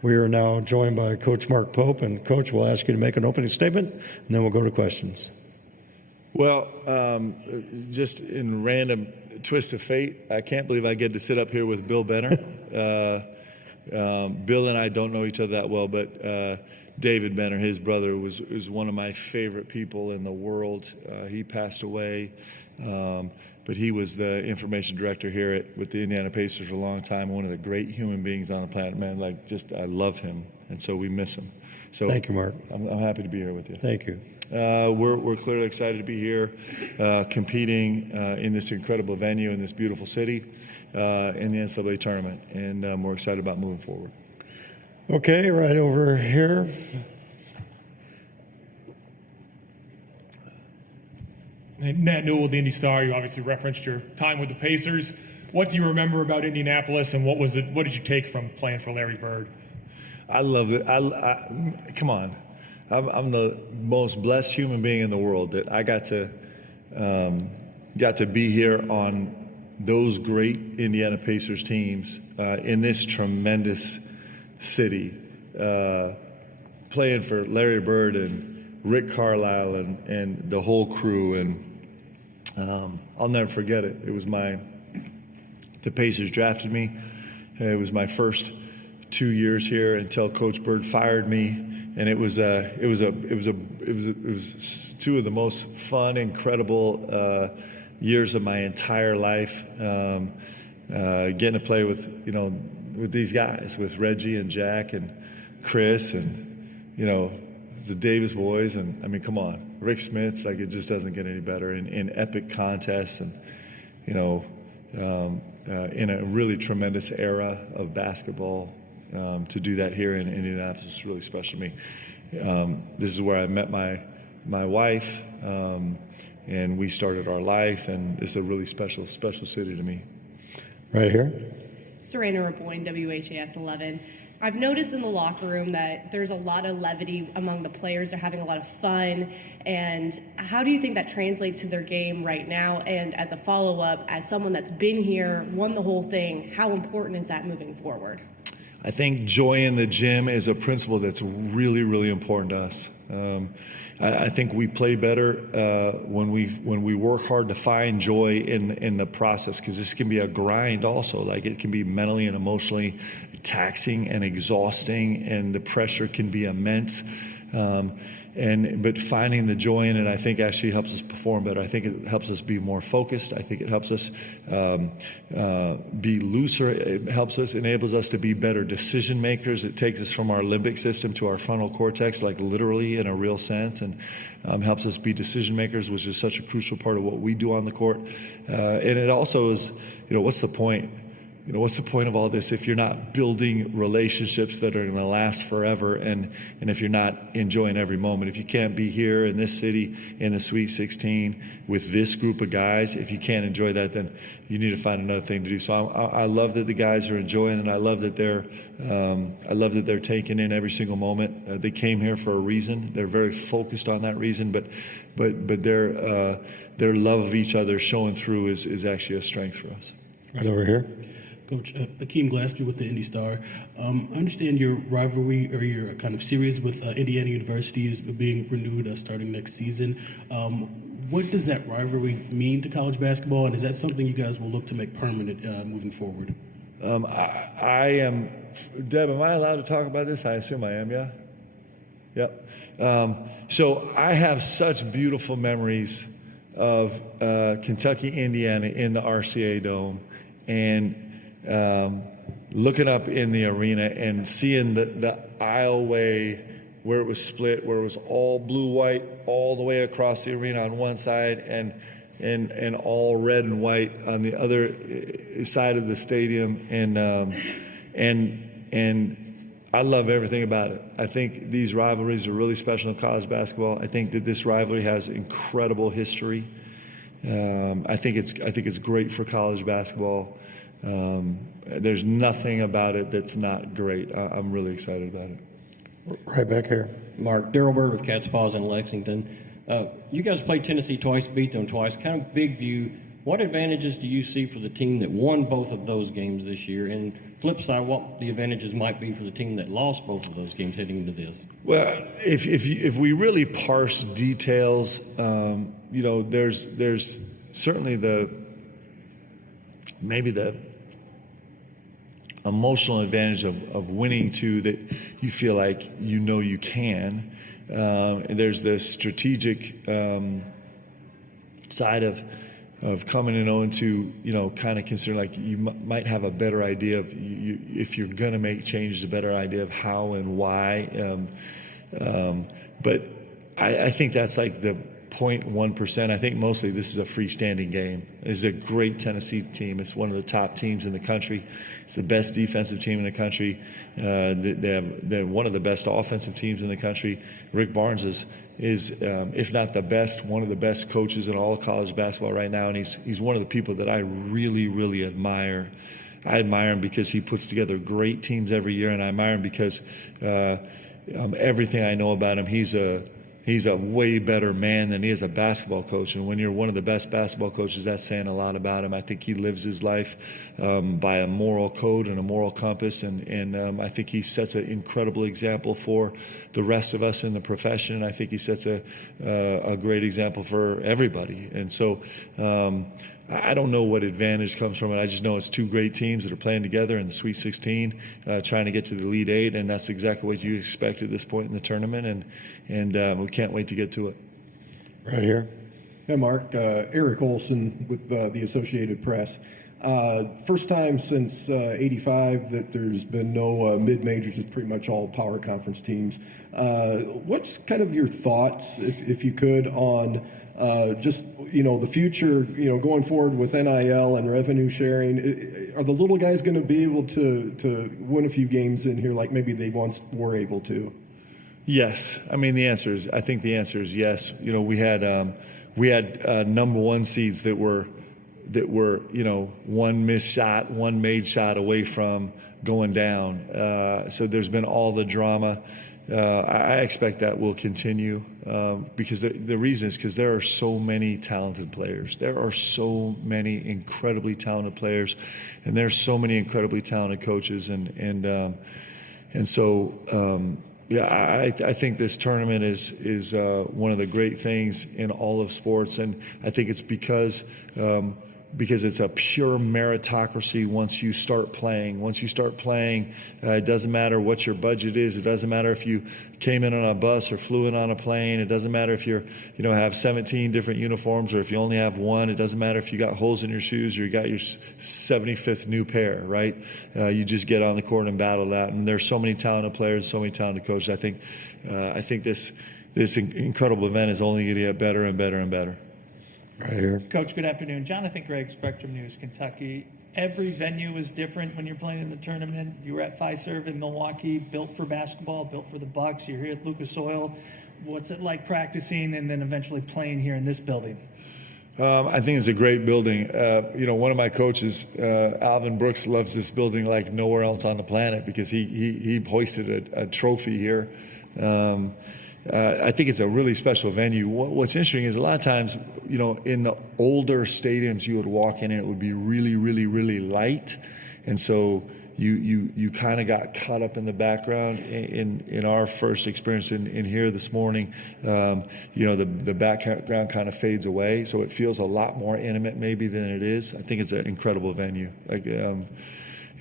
We are now joined by Coach Mark Pope, and Coach, we'll ask you to make an opening statement, and then we'll go to questions. Well, just in random twist of fate, I can't believe I get to sit up here with Bill Benner. Bill and I don't know each other that well, but David Benner, his brother, was one of my favorite people in the world. He passed away, but he was the information director here with the Indiana Pacers for a long time. One of the great human beings on the planet, man. I love him, and so we miss him. So thank you, Mark. I'm happy to be here with you. Thank you. We're clearly excited to be here, competing in this incredible venue in this beautiful city in the NCAA tournament, and we're excited about moving forward. Okay, right over here. Matt Newell with the Indy Star. You obviously referenced your time with the Pacers. What do you remember about Indianapolis, and what did you take from playing for Larry Bird? I love it. Come on. I'm the most blessed human being in the world that I got to be here on those great Indiana Pacers teams in this tremendous city, playing for Larry Bird and Rick Carlisle and the whole crew. And I'll never forget it. It was the Pacers drafted me. It was my first 2 years here until Coach Bird fired me. And it was two of the most fun, incredible years of my entire life. Getting to play with these guys, with Reggie and Jack and Chris and the Davis boys, and I mean, come on, Rick Smits. It just doesn't get any better in epic contests, and in a really tremendous era of basketball. To do that here in Indianapolis is really special to me. This is where I met my wife, and we started our life, and it's a really special city to me. Right here. Serena Raboyne, WHAS 11. I've noticed in the locker room that there's a lot of levity among the players. They're having a lot of fun. And how do you think that translates to their game right now? And as a follow-up, as someone that's been here, won the whole thing, how important is that moving forward? I think joy in the gym is a principle that's really, really important to us. I think we play better when we work hard to find joy in the process, because this can be a grind also. It can be mentally and emotionally taxing and exhausting, and the pressure can be immense. But finding the joy in it, I think, actually helps us perform better. I think it helps us be more focused. I think it helps us be looser. It enables us to be better decision makers. It takes us from our limbic system to our frontal cortex, literally in a real sense, and helps us be decision makers, which is such a crucial part of what we do on the court. And it also is, what's the point? What's the point of all this if you're not building relationships that are going to last forever, and if you're not enjoying every moment? If you can't be here in this city in the Sweet 16 with this group of guys, if you can't enjoy that, then you need to find another thing to do. So I love that the guys are enjoying it. I love that they're taking in every single moment. They came here for a reason. They're very focused on that reason, but their love of each other showing through is actually a strength for us. Right over here. Coach, Akeem Gillespie with the Indy Star. I understand your rivalry or your kind of series with Indiana University is being renewed starting next season. What does that rivalry mean to college basketball, and is that something you guys will look to make permanent moving forward? I am, Deb, am I allowed to talk about this? I assume I am, yeah? Yep. So I have such beautiful memories of Kentucky, Indiana in the RCA Dome, and looking up in the arena and seeing the aisleway where it was split, where it was all blue-white all the way across the arena on one side, and all red and white on the other side of the stadium, and I love everything about it. I think these rivalries are really special in college basketball. I think that this rivalry has incredible history. I think it's great for college basketball. There's nothing about it that's not great. I'm really excited about it. Right back here. Mark, Daryl Bird with Cats Paws in Lexington. You guys played Tennessee twice, beat them twice. Kind of big view What advantages do you see for the team that won both of those games this year? And flip side, what the advantages might be for the team that lost both of those games heading into this? Well, if we really parse details, there's certainly maybe the emotional advantage of winning two that you feel like you can. And there's the strategic side of coming in 0-2, kind of consider like you might have a better idea of if you're going to make changes, a better idea of how and why. But I think that's like the 0.1%. I think mostly this is a freestanding game. This is a great Tennessee team. It's one of the top teams in the country. It's the best defensive team in the country. They're one of the best offensive teams in the country. Rick Barnes is if not the best, one of the best coaches in all of college basketball right now, and he's one of the people that I really, really admire. I admire him because he puts together great teams every year, and I admire him because everything I know about him, he's a way better man than he is a basketball coach. And when you're one of the best basketball coaches, that's saying a lot about him. I think he lives his life by a moral code and a moral compass. And I think he sets an incredible example for the rest of us in the profession. I think he sets a great example for everybody. And so I don't know what advantage comes from it. I just know it's two great teams that are playing together in the Sweet 16, trying to get to the Elite Eight, and that's exactly what you expect at this point in the tournament, and we can't wait to get to it. Right here. Hey, Mark. Eric Olson with the Associated Press. First time since '85 that there's been no mid-majors. It's pretty much all power conference teams. What's kind of your thoughts, if you could, on just the future, going forward with NIL and revenue sharing? Are the little guys going to be able to win a few games in here like maybe they once were able to? Yes. I think the answer is yes. We had number one seeds that were one missed shot, one made shot away from going down. So there's been all the drama. I expect that will continue because the reason is because there are so many talented players. There are so many incredibly talented players, and there's so many incredibly talented coaches, and so I think this tournament is one of the great things in all of sports, and I think it's because it's a pure meritocracy once you start playing. Once you start playing, it doesn't matter what your budget is. It doesn't matter if you came in on a bus or flew in on a plane. It doesn't matter if you have 17 different uniforms or if you only have one. It doesn't matter if you got holes in your shoes or you got your 75th new pair, right? You just get on the court and battle it out. And there's so many talented players, so many talented coaches. I think this incredible event is only going to get better and better and better. Right here. Coach, good afternoon. Jonathan Gregg, Spectrum News, Kentucky. Every venue is different when you're playing in the tournament. You were at Fiserv in Milwaukee, built for basketball, built for the Bucks. You're here at Lucas Oil. What's it like practicing and then eventually playing here in this building? I think it's a great building. One of my coaches, Alvin Brooks, loves this building like nowhere else on the planet because he hoisted a trophy here. I think it's a really special venue. What's interesting is a lot of times, in the older stadiums, you would walk in and it would be really, really, really light. And so you kind of got caught up in the background. In our first experience in here this morning, the background kind of fades away. So it feels a lot more intimate maybe than it is. I think it's an incredible venue. I think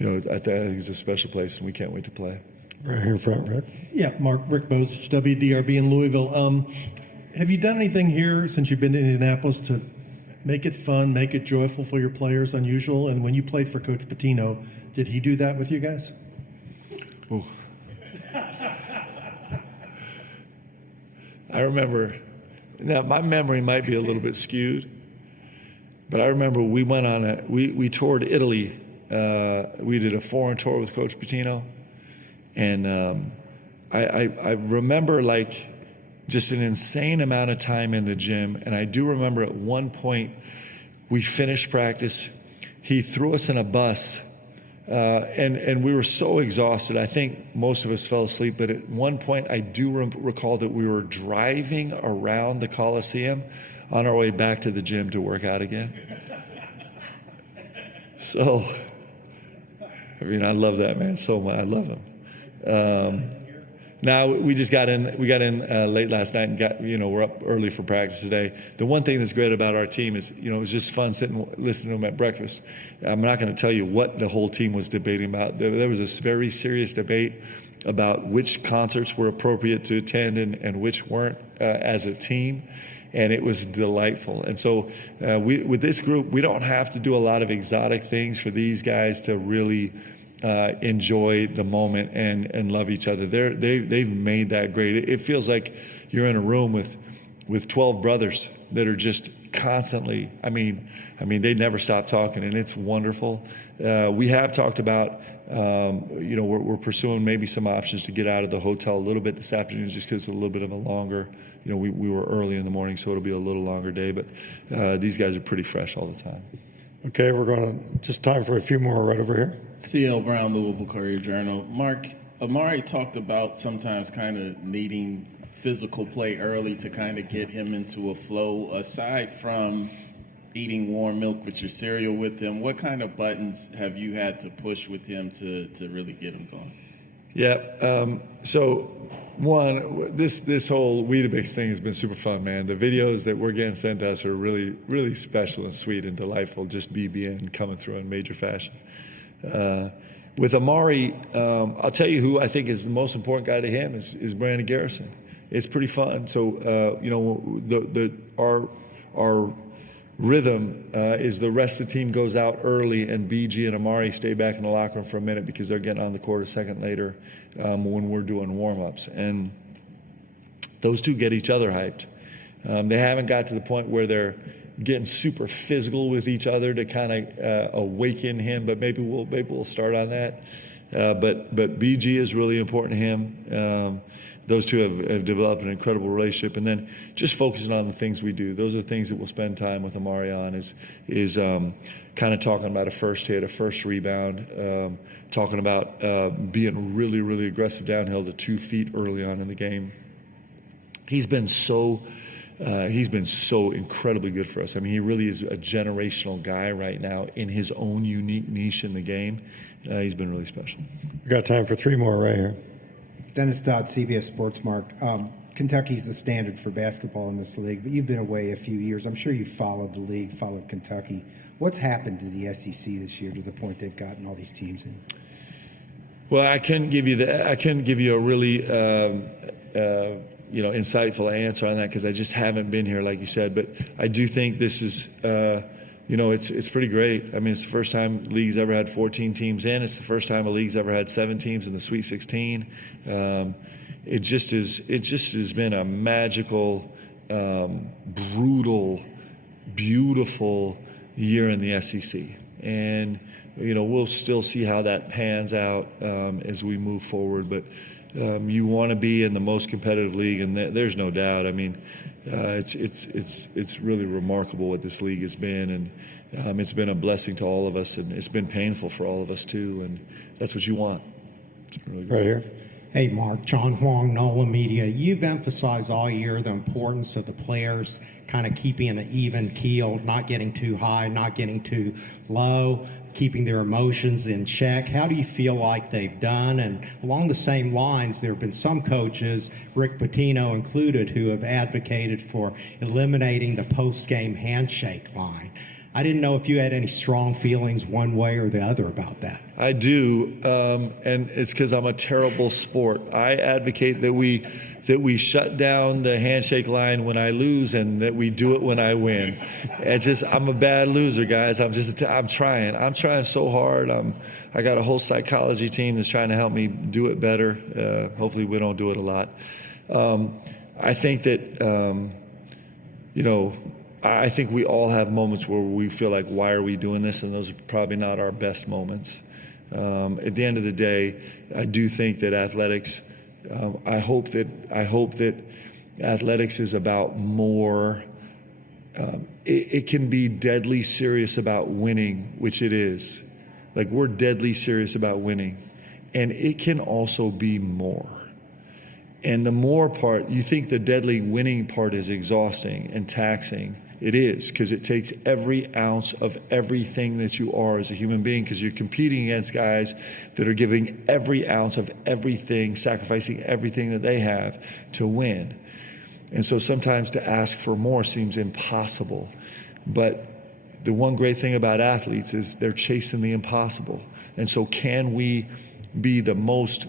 it's a special place and we can't wait to play. Right here in front, Rick. Yeah, Mark, Rick Bozich, WDRB in Louisville. Have you done anything here since you've been in Indianapolis to make it fun, make it joyful for your players, unusual? And when you played for Coach Pitino, did he do that with you guys? Ooh. I remember, now my memory might be a little bit skewed, but I remember we went on we toured Italy. We did a foreign tour with Coach Pitino. And I remember like just an insane amount of time in the gym. And I do remember at one point we finished practice. He threw us in a bus and we were so exhausted. I think most of us fell asleep. But at one point I do recall that we were driving around the Coliseum on our way back to the gym to work out again. So, I mean, I love that man so much. I love him. Now we just got in late last night and we're up early for practice today. The one thing that's great about our team is, it was just fun listening to them at breakfast. I'm not going to tell you what the whole team was debating about. There was this very serious debate about which concerts were appropriate to attend and which weren't as a team. And it was delightful. And so with this group, we don't have to do a lot of exotic things for these guys to really enjoy the moment and love each other. They've made that great. It feels like you're in a room with 12 brothers that are just constantly, I mean, they never stop talking, and it's wonderful. We have talked about, we're pursuing maybe some options to get out of the hotel a little bit this afternoon, just because it's a little bit of a longer, we were early in the morning, so it'll be a little longer day, but these guys are pretty fresh all the time. Okay, we're going to just time for a few more right over here. C.L. Brown, Louisville Courier-Journal. Mark, Amari talked about sometimes kind of needing physical play early to kind of get him into a flow. Aside from eating warm milk with your cereal with him, what kind of buttons have you had to push with him to really get him going? Yeah, so one, this whole Weetabix thing has been super fun, man. The videos that we're getting sent to us are really, really special and sweet and delightful, just BBN coming through in major fashion. With Amari, I'll tell you who I think is the most important guy to him is Brandon Garrison. It's pretty fun. So, our rhythm is the rest of the team goes out early and BG and Amari stay back in the locker room for a minute because they're getting on the court a second later when we're doing warm-ups. And those two get each other hyped. They haven't got to the point where they're getting super physical with each other to kind of awaken him, but maybe we'll start on that. But BG is really important to him. Those two have developed an incredible relationship, and then just focusing on the things we do. Those are the things that we'll spend time with Amari on. Is kind of talking about a first hit, a first rebound, talking about being really, really aggressive downhill to 2 feet early on in the game. He's been so incredibly good for us. I mean, he really is a generational guy right now in his own unique niche in the game. He's been really special. We got time for 3 more right here. Dennis Dodd, CBS Sports. Mark, Kentucky's the standard for basketball in this league, but you've been away a few years. I'm sure you followed the league, followed Kentucky. What's happened to the SEC this year to the point they've gotten all these teams in? Well, I couldn't give you a really insightful answer on that because I just haven't been here, like you said. But I do think this is, it's pretty great. I mean, it's the first time the league's ever had 14 teams in. It's the first time a league's ever had 7 teams in the Sweet 16. It just has been a magical, brutal, beautiful year in the SEC. And, we'll still see how that pans out as we move forward. But you want to be in the most competitive league, and there's no doubt. I mean, it's really remarkable what this league has been, and it's been a blessing to all of us, and it's been painful for all of us too. And that's what you want. It's really good. Right here. Hey, Mark, John Huang, NOLA Media. You've emphasized all year the importance of the players kind of keeping an even keel, not getting too high, not getting too low, keeping their emotions in check. How do you feel like they've done? And along the same lines, there have been some coaches, Rick Pitino included, who have advocated for eliminating the post-game handshake line. I didn't know if you had any strong feelings one way or the other about that. I do, and it's because I'm a terrible sport. I advocate that we shut down the handshake line when I lose and that we do it when I win. It's just I'm a bad loser, guys. I'm trying so hard. I got a whole psychology team that's trying to help me do it better. Hopefully we don't do it a lot. I think that I think we all have moments where we feel like, why are we doing this? And those are probably not our best moments. At the end of the day, I do think that athletics, I hope that athletics is about more. It can be deadly serious about winning, which it is. Like, we're deadly serious about winning. And it can also be more. And the more part, you think the deadly winning part is exhausting and taxing, It is, because it takes every ounce of everything that you are as a human being, because you're competing against guys that are giving every ounce of everything, sacrificing everything that they have to win. And so sometimes to ask for more seems impossible. But the one great thing about athletes is they're chasing the impossible. And so can we be the most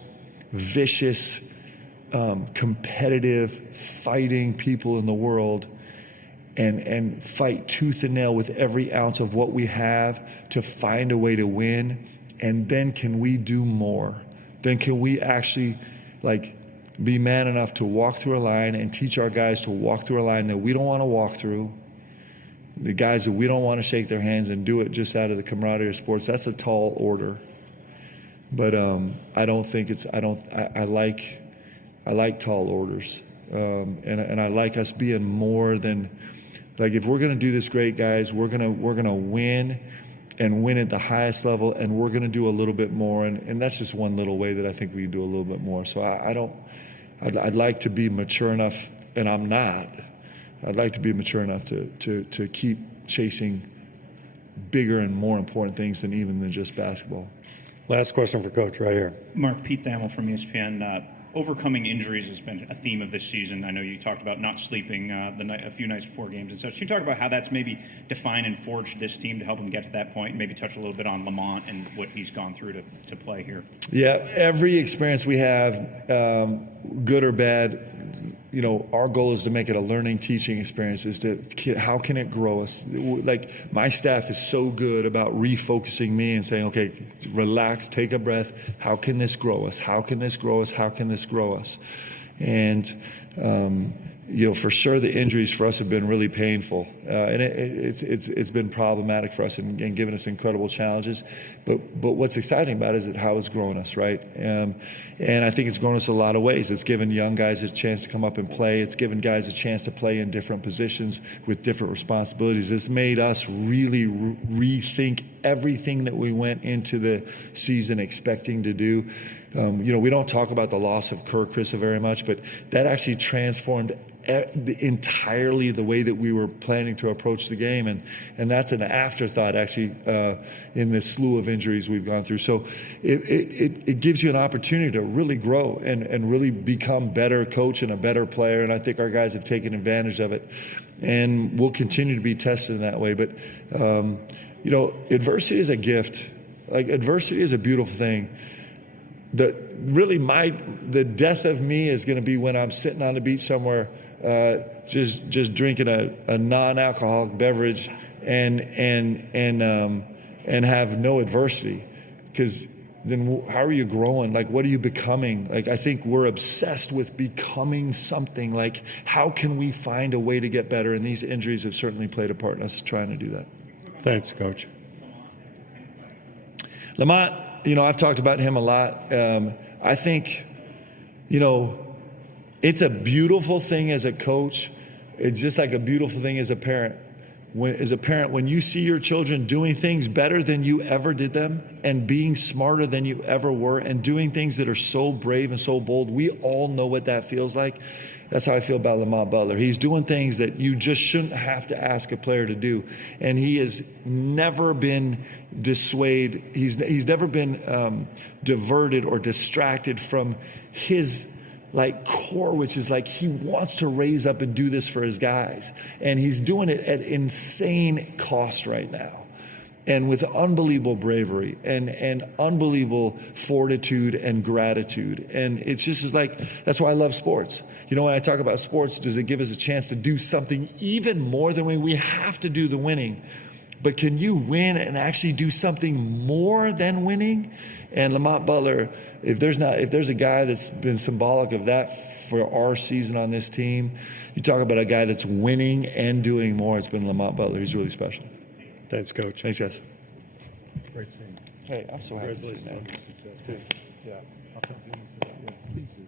vicious, competitive, fighting people in the world and fight tooth and nail with every ounce of what we have to find a way to win? And then can we do more? Then can we actually be man enough to walk through a line and teach our guys to walk through a line that we don't want to walk through, the guys that we don't want to shake their hands, and do it just out of the camaraderie of sports? That's a tall order. But I don't think it's, I like tall orders. And I like us being more than, if we're going to do this great, guys, we're going to win and win at the highest level, and we're going to do a little bit more. And that's just one little way that I think we can do a little bit more. So I'd like to be mature enough, and I'm not. I'd like to be mature enough to keep chasing bigger and more important things than just basketball. Last question for Coach right here. Mark, Pete Thamel from ESPN. Overcoming injuries has been a theme of this season. I know you talked about not sleeping a few nights before games and such. Can you talk about how that's maybe defined and forged this team to help them get to that point, and maybe touch a little bit on Lamont and what he's gone through to play here? Yeah, every experience we have, good or bad, our goal is to make it a learning, teaching experience. How can it grow us? My staff is so good about refocusing me and saying, okay, relax, take a breath. How can this grow us? How can this grow us? How can this grow us? And for sure the injuries for us have been really painful, and it's been problematic for us and given us incredible challenges. But what's exciting about it is how it's grown us, right? And I think it's grown us a lot of ways. It's given young guys a chance to come up and play. It's given guys a chance to play in different positions with different responsibilities. It's made us really rethink everything that we went into the season expecting to do. We don't talk about the loss of Kerr Kriisa very much, but that actually transformed entirely the way that we were planning to approach the game, and that's an afterthought actually in this slew of injuries we've gone through. So it gives you an opportunity to really grow and really become better coach and a better player, and I think our guys have taken advantage of it, and we'll continue to be tested in that way. But adversity is a gift. Adversity is a beautiful thing. The death of me is going to be when I'm sitting on the beach somewhere, just drinking a non-alcoholic beverage and have no adversity, because then how are you growing? What are you becoming? I think we're obsessed with becoming something. How can we find a way to get better? And these injuries have certainly played a part in us trying to do that. Thanks, Coach. Lamont, I've talked about him a lot. I think, it's a beautiful thing as a coach. It's just like a beautiful thing as a parent. When you see your children doing things better than you ever did them, and being smarter than you ever were, and doing things that are so brave and so bold, we all know what that feels like. That's how I feel about Lamont Butler. He's doing things that you just shouldn't have to ask a player to do. And he has never been dissuaded. He's never been diverted or distracted from his core, which is he wants to raise up and do this for his guys. And he's doing it at insane cost right now, and with unbelievable bravery and unbelievable fortitude and gratitude. And it's just that's why I love sports. When I talk about sports, does it give us a chance to do something even more than we have to do the winning? But can you win and actually do something more than winning? And Lamont Butler, if there's a guy that's been symbolic of that for our season on this team, you talk about a guy that's winning and doing more, it's been Lamont Butler. He's really special. Thanks, Coach. Thanks, guys. Great seeing you. Hey, I'm so happy to see you, man. Congratulations on the success, too. Yeah. I'll talk to you. Please do.